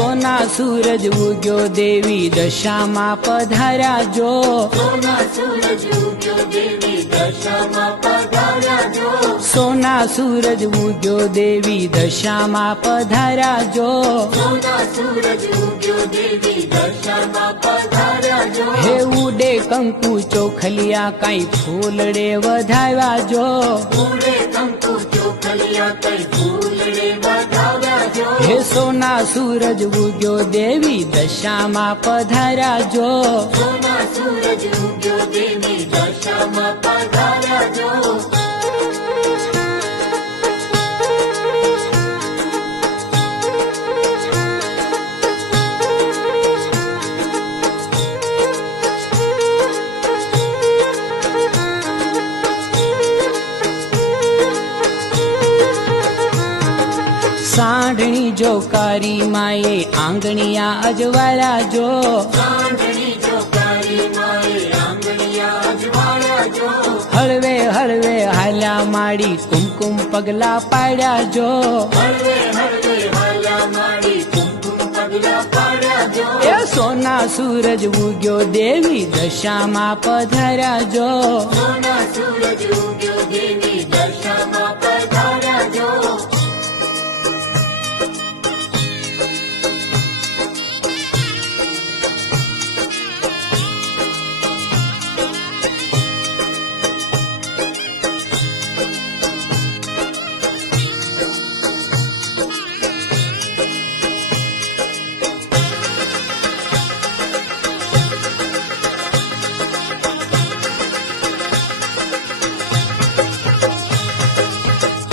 સોના સૂરજ ઉગ્યો દેવી દશામાં પધાર્યા જો સોના સૂરજ ઉગ્યો દેવી દશામાં પધાર્યા જો સોના સૂરજ ઉગ્યો દેવી દશામાં પધાર્યા જો સોના સૂરજ ઉગ્યો દેવી દશામાં પધાર્યા જો હે ઉડે કંકુ ચોખલિયા કાંઈ ફૂલડે વધાવ્યા જો ઉડે કંકુ ચોખલિયા કઈ ફૂલડે વધાવ્યા જો હે સોના સૂરજ ઉગ્યો દેવી દશામાં પધાર્યા જો સોના સૂરજ ઉગ્યો દેવી દશામાં પધાર્યા જો સાંઢણી જો કારી માએ આંગણિયા અજવાળ્યા જો સાંઢણી જો કાળી માએ આંગણિયા અજવાળ્યા જો હળવે હળવે હાલ્યા માડી કુમકુમ પગલા પાડ્યા જો હળવે હળવે હાલ્યા માડી કુમકુમ પગલા પાડ્યા જો એ સોના સૂરજ ઉગ્યો દેવી દશામાં પધાર્યા જો સોના સૂરજ ઉગ્યો દેવી દશામાં પધાર્યા જો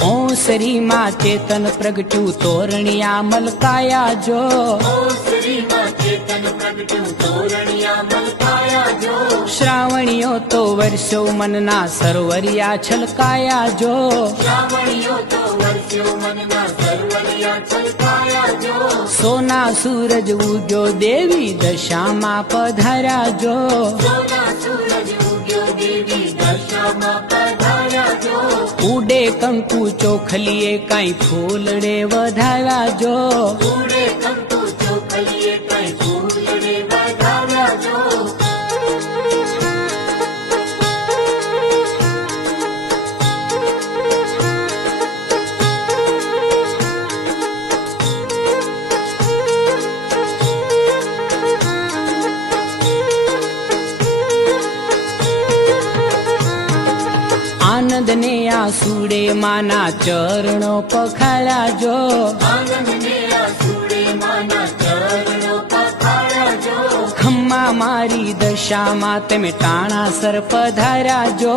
ઓસરીમાં ચેતન પ્રગટ્યું તોરણિયા મલકાયા જો ઓસરીમાં ચેતન પ્રગટ્યું તોરણિયા મલકાયા જો શ્રાવણીઓ તો વર્ષો મનના સરોવરિયા છલકાયા જો શ્રાવણીઓ તો વર્ષો મનના સરોવરિયા છલકાયા જો સોના સૂરજ ઉગ્યો દેવી દશામાં પધાર્યા જો સોના સૂરજ ઉગ્યો દેવી દશામાં પધાર્યા જો ઉડે કંકુ ચોખલીએ કાંઈ ફૂલડે વધાવ્યા જો ઉડે કંકુ ચોખલીએ કઈ ફૂલડે વધાવ્યા જો આનંદ ને આસુડે માના ચરણો પખાળ્યા જો આનંદને આસુડે માના ચરણો પખાળ્યા જો ખમ્મા મારી દશામાં તમે ટાણાસર પધાર્યા જો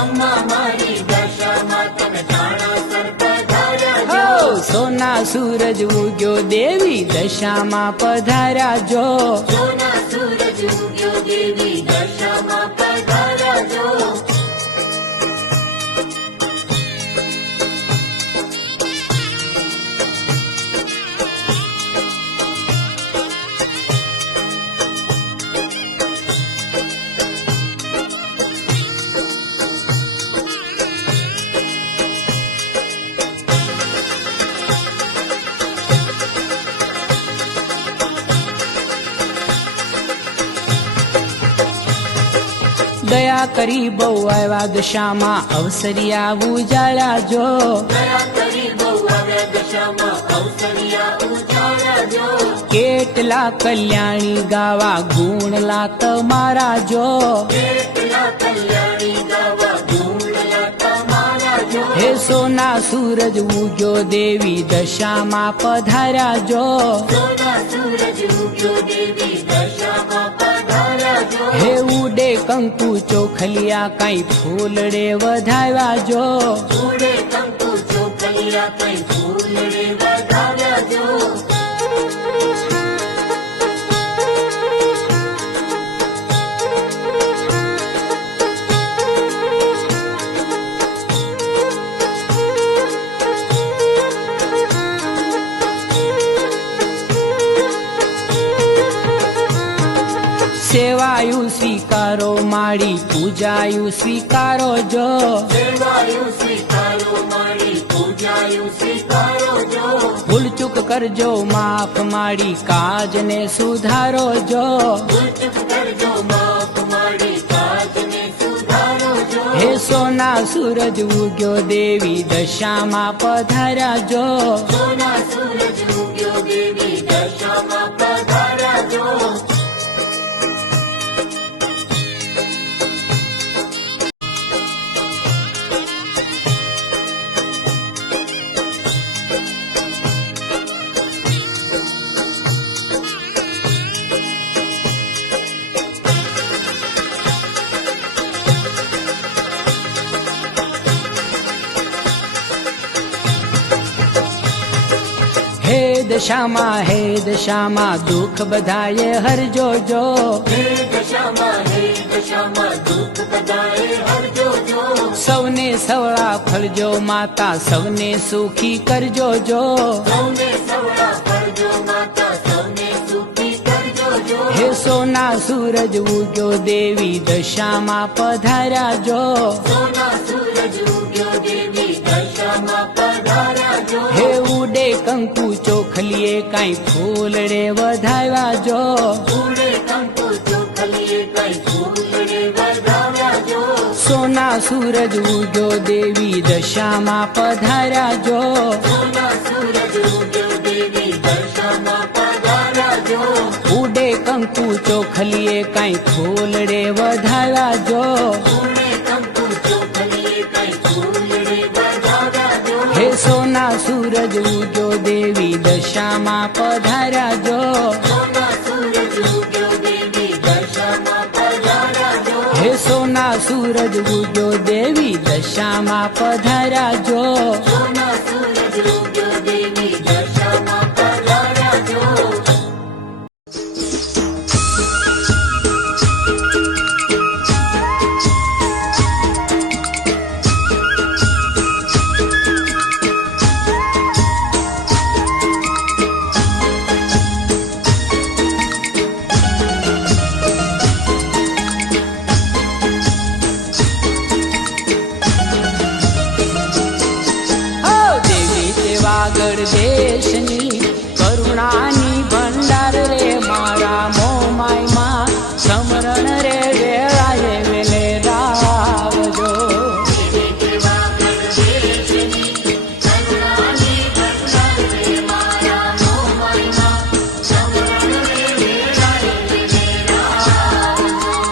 અમ્મા મારી દશામાં તમે ટાણાસર પધાર્યા જો હો સોના સૂરજ ઉગ્યો દેવી દશામાં પધાર્યા જો સોના સૂરજ ઉગ્યો દેવી દશામાં પધાર્યા જો દયા કરી બહુ આવ્યા દશામાં અવસરિયા ઉજાળ્યા જો દયા કરી બહુ આવ્યા દશામાં અવસરિયા ઉજાળ્યા જો કેટલા કલ્યાણી ગાવા ગુણલા તમારા જો કેટલા કલ્યાણી ગાવા ગુણલા તમારા જો હે સોના સૂરજ ઉગ્યો દેવી દશામાં પધાર્યા જો સોના સૂરજ ઉગ્યો દેવી દશામાં પધાર્યા જો હે ઉડે કંકુ ચોખલિયા કાંઈ ફૂલડે વધાવ્યા જો ઉડે કંકુ ચોખલિયા કઈ ફૂલડે વધાવ્યા જો સેવાયું સ્વીકારો માડી પૂજાયું સ્વીકારો જો સેવાયું સ્વીકારો મારી પૂજા કરાયું સ્વીકારો જો ભૂલચૂક કરજો માફ માડી કાજને સુધારો જો ભૂલચૂક કરજો માફ માડી કાજને સુધારો જો હે સોના સૂરજ ઉગ્યો દેવી દશામાં પધાર્યા જો સોના સૂરજ ઉગ્યો દેવી દશામાં પધાર્યા જો હે દશામાં દુઃખ બધાએ હરજો જો હે દશામાં દુઃખ બધાએ હરજો જો સૌને સવળા ફળજો માતા સૌને સુખી કરજો જો સૌને સવળા ફળજો માતા સૌને સુખી કરજો જો હે સોના સૂરજ ઉગ્યો દેવી દશામાં પધાર્યા જો સોના સૂરજ ઉગ્યો દેવી દશામાં પધાર્યા જો હે ઉડે કંકુ ચોખલીએ કાંઈ ફૂલડે વધાવ્યા જો ઉડે કંકુ ચોખલીએ કઈ ફૂલડે વધાવ્યા જો સોના સૂરજ ઉગ્યો દેવી દશામાં પધાર્યા જો સોના સૂરજ ઉગ્યો દેવી દશામાં પધાર્યા જો ઉડે કંકુ ચોખલીએ કાંઈ ફૂલડે વધાવ્યા જો ઉડે કંકુ ચોખલીએ કઈ ફૂલડે વધાવ્યા જો હે સોના સૂરજ ઉગ્યો દેવી દશામાં પધાર્યા જો સોના સૂરજ ઉગ્યો દેવી દશામાં પધાર્યા જો હે સોના સૂરજ ઉગ્યો દેવી દશામાં પધાર્યા જો સોના સૂરજ ઉગ્યો દેવી દશામાં પધાર્યા જો દેવી દેવાગઢ દેશની કરુણાની ભંડાર રે મારા મોમાયમાં સમરણ રે વેળાએ વેલે રાવજો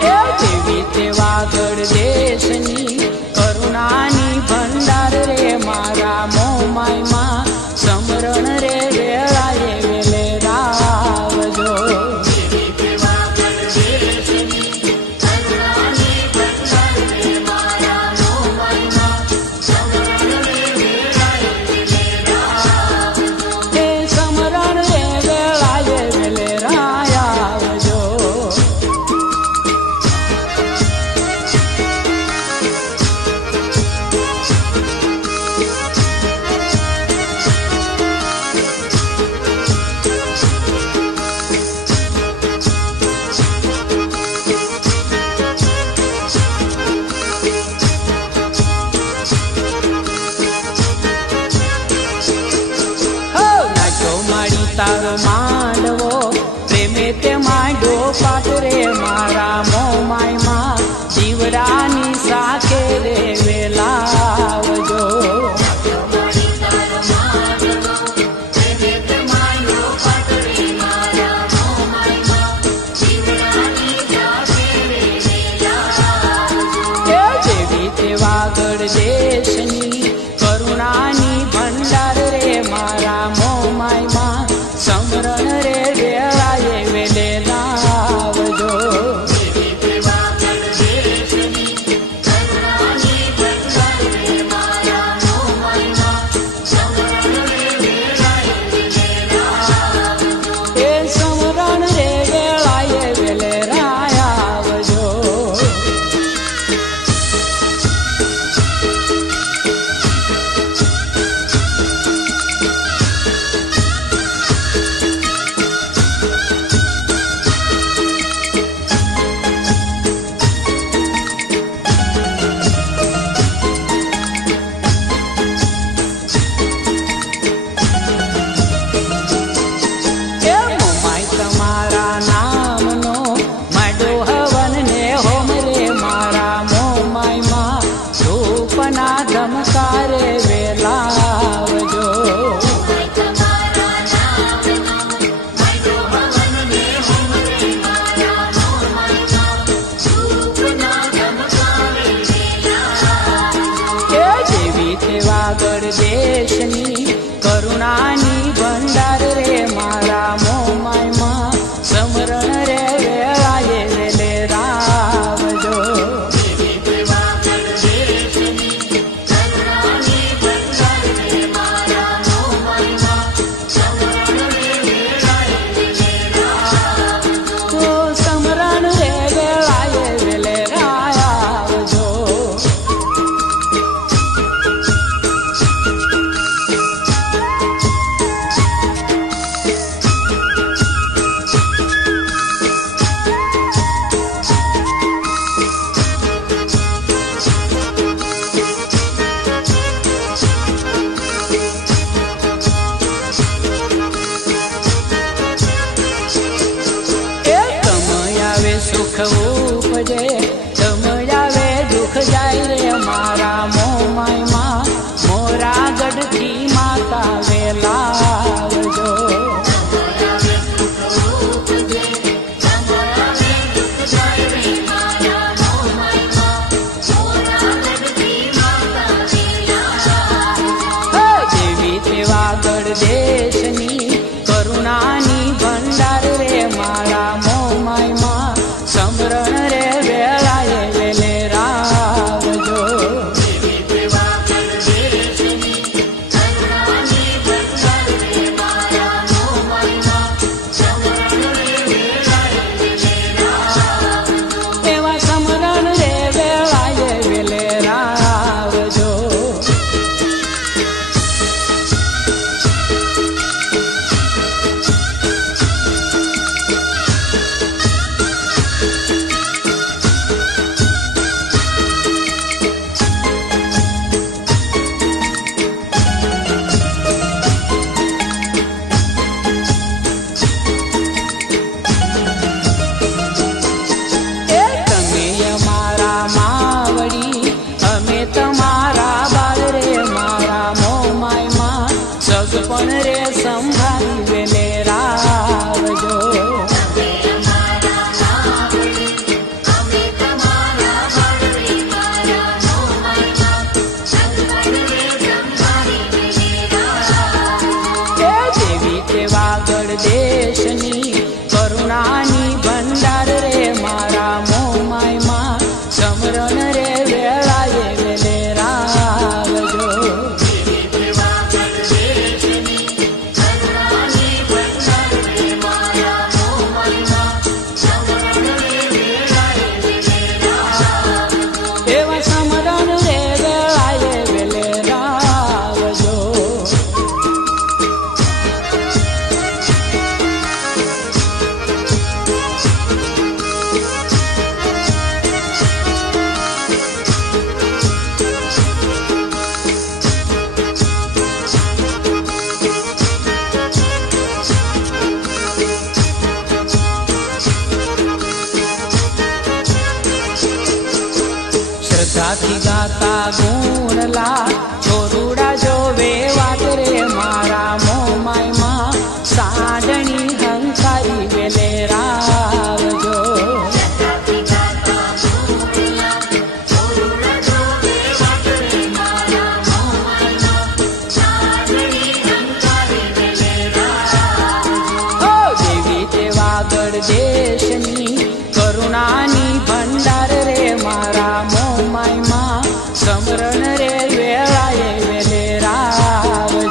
એ દેવી દેવાગઢ દેશની કરુણાની ભંડાર રે મારા મોમાયમાં સમરણ રે નમકારે વેલાવજો. તમારા નામના માયરો હવનને હોમરે મારા મોમાઈમાં ધૂપના ધમકારે વેલા. એ જેવી તેવા ગઢ દેશની કરુણાની ભંડાર રે મારા મોમાઈમાં સમરણ રે વેળાએ વેલે રાવજો. દેવી દેવા ગણદેશની કરુણાની બંદર રે મારા મોમાઈમાં સમરણ રે વેળાએ વેલા. તો સમરણ રે વેળાએ વેલે રાવજો. એ તમયાવે સુખ ઉપજે તમયાવે દુઃખ જાય રે મારા મોમાઈમાં મોરા ગઢથી માતા વેલાવજો. તમારા સુખ ઉપજે તમારા દુઃખ જાય રે મારા મોમાઈમાં મોરા ગઢથી માતા વેલા. દેવી તેવા ગઢ દેશની કરુણાની ભંડાર રે મારા મોમાઈમાં સમરણ રે વેળાએ વેલે રાવજો. દેવી દેવા ગણદેશની કરુણાની બંદર રે મારા મોમાઈમાં સમરણ રે વેળાએ વેલા. એવા સમરણ રે વેળાએ વેલે રાવજો. એ તમે અમારા માવડી અમે તમારા બાળ રે મારા મોમાઈમાં સગપણ રે સંભાળી વેલે રાવજો. તમે અમારા માવડી અમે તમારા બાળ રે મારા મોમાઈમાં સગપણ રે સંભાળી વેલા. એ દેવી તેવા ગઢ દેશની કરુણાની ભંડાર રે મારા મોમાઈમાં સમરણ રે વેળાએ વેલે રાવજો. દેવી દેવા ગણદેશની કરુણાની બંદર રે મારા મોમાઈમાં સમરણ રે વેળાએ વેલા. એવા સમરણ રે વેળાએ વેલે રાવજો. શ્રદ્ધાથી ગાતા ગુણલા છોરુડા જોવે વાત રે મારા મોમાઈમાં સાડણી હંકારી વેલે રાવજો. જગતી ગાતા ભૂલા છોરુડા જોવે વાત રે મારા મોમાઈમાં સાડણી હંકારી વેલા. ઓ દેવી તેવા ગઢ દેશની કરુણાની ભંડાર રે મારા મોમાઈમાં સમરણ રે વેળાએ વેલે રાવજો.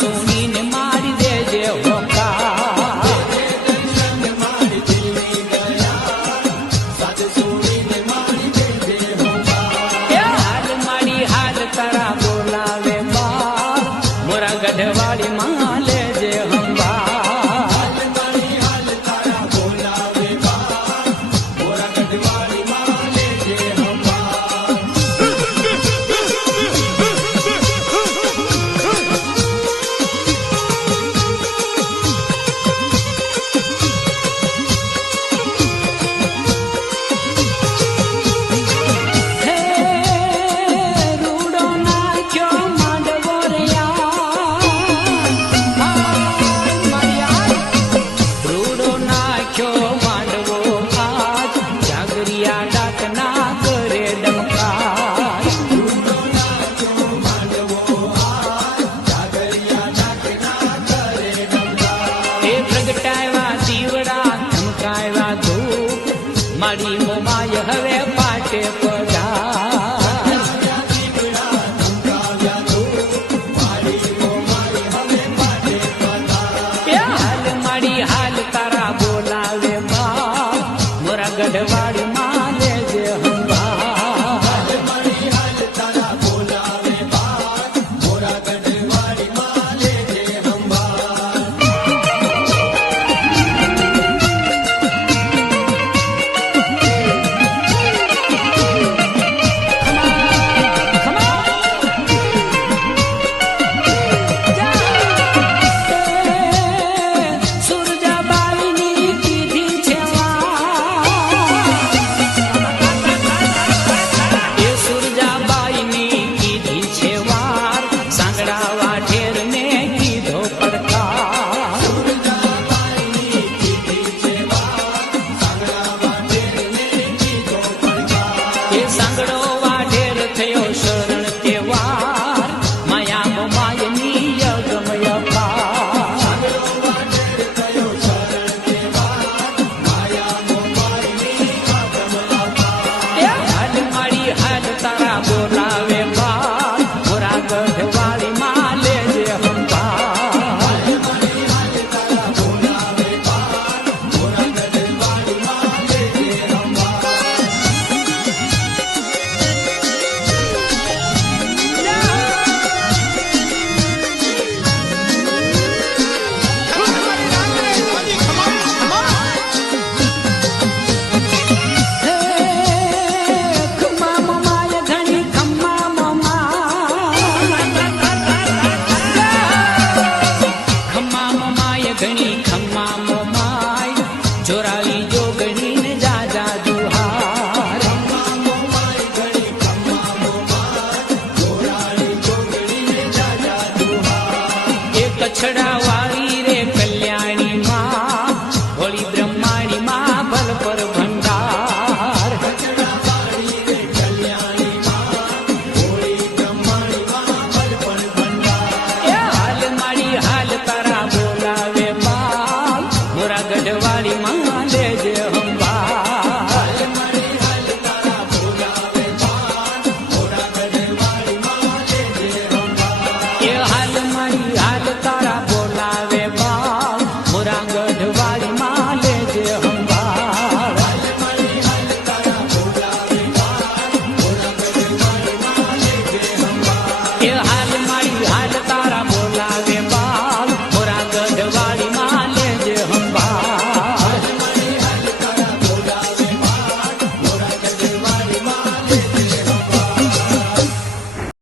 સોનું